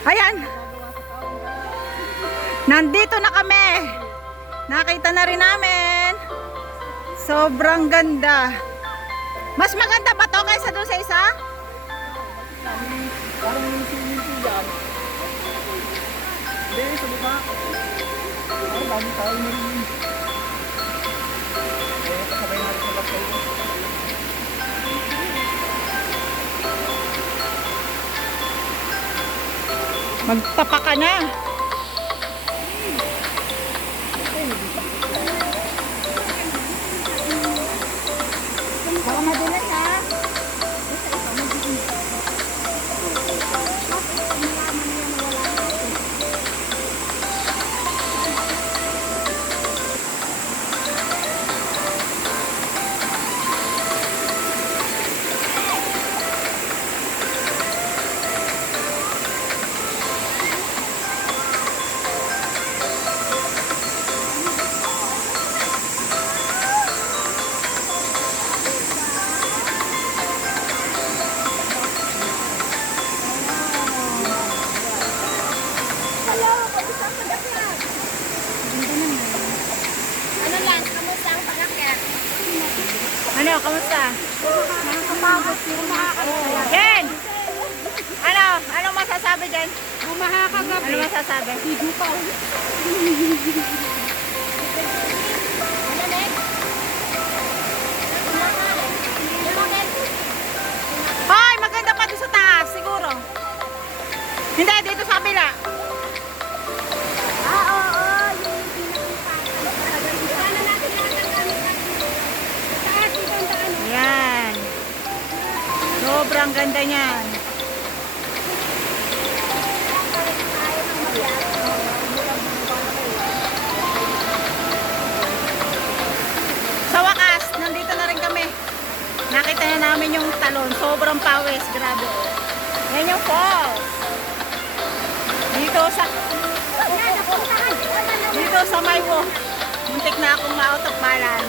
Ayan. Nandito na kami. Nakita na rin namin. Sobrang ganda. Mas maganda ba to kaysa doon sa isa? Parang pool yan. Hindi, sa baba. Ay, dami tao na rin. Magpapa ka na. Ano, kamusta? Nakakapagod, pero makakalawa. Jen! Ano? Anong masasabi, Jen? Bumaha ka Ano gabi. masasabi? Higo pa. Ano? Hoy, maganda pa doon sa taas, siguro. Hindi, dito Sobrang ganda niyan. Sa wakas, nandito na rin kami. Nakita na namin yung talon. Sobrang pawis. Grabe. Yan yung falls. Dito sa dito sa Maywo. Muntik na akong ma-out of balance.